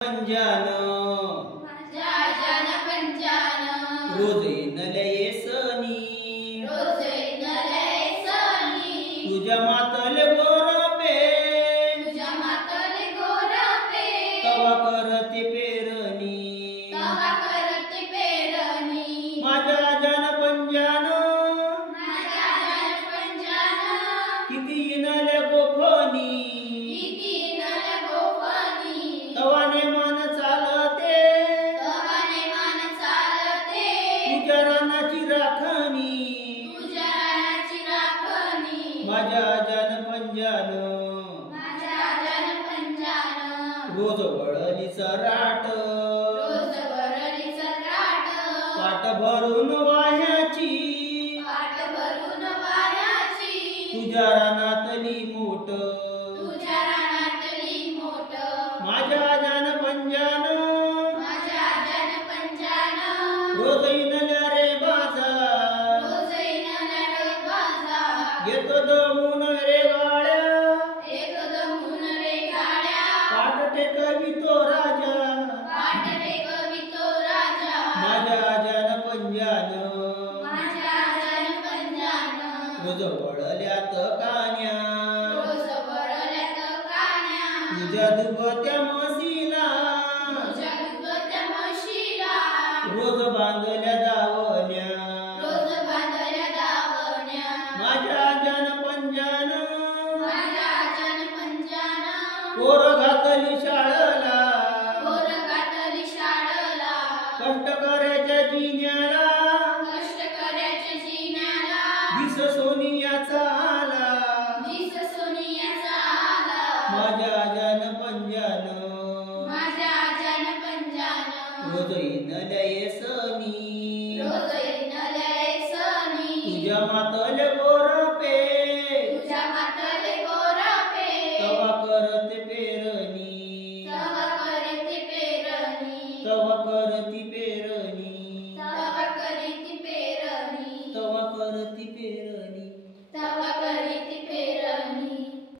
पंजान रोज येनलये सनी तुझ्या मातले गोरपे तवा करते पेरणी माझ्या जन पंजान किती येनले गोफनी तवाने मन चालते तुझ्या रानाची राखणी माझ्या जन पंजान रोज वळली सराट पाट भरून वाह्याची तुझ्या रानातली मोठ माझ्या जन पंजान रोज येनल्या रे बाजार घेतो दमून रे गाड्या पाट टेकवितो राजा माझ्या जन पंजान रोज वळल्यात कान्या तुझ्या दुभत्या म्हशीला रोज बांधल्या दावण्या माझ्या जन पंजान पोर घातली शाळेला कष्ट करायच्या जिन्याला दिस सोनियाचा आला माझ्या जन पंजान रोज येनलये सनी तुझ्या मातले गोरपे तवा करते पे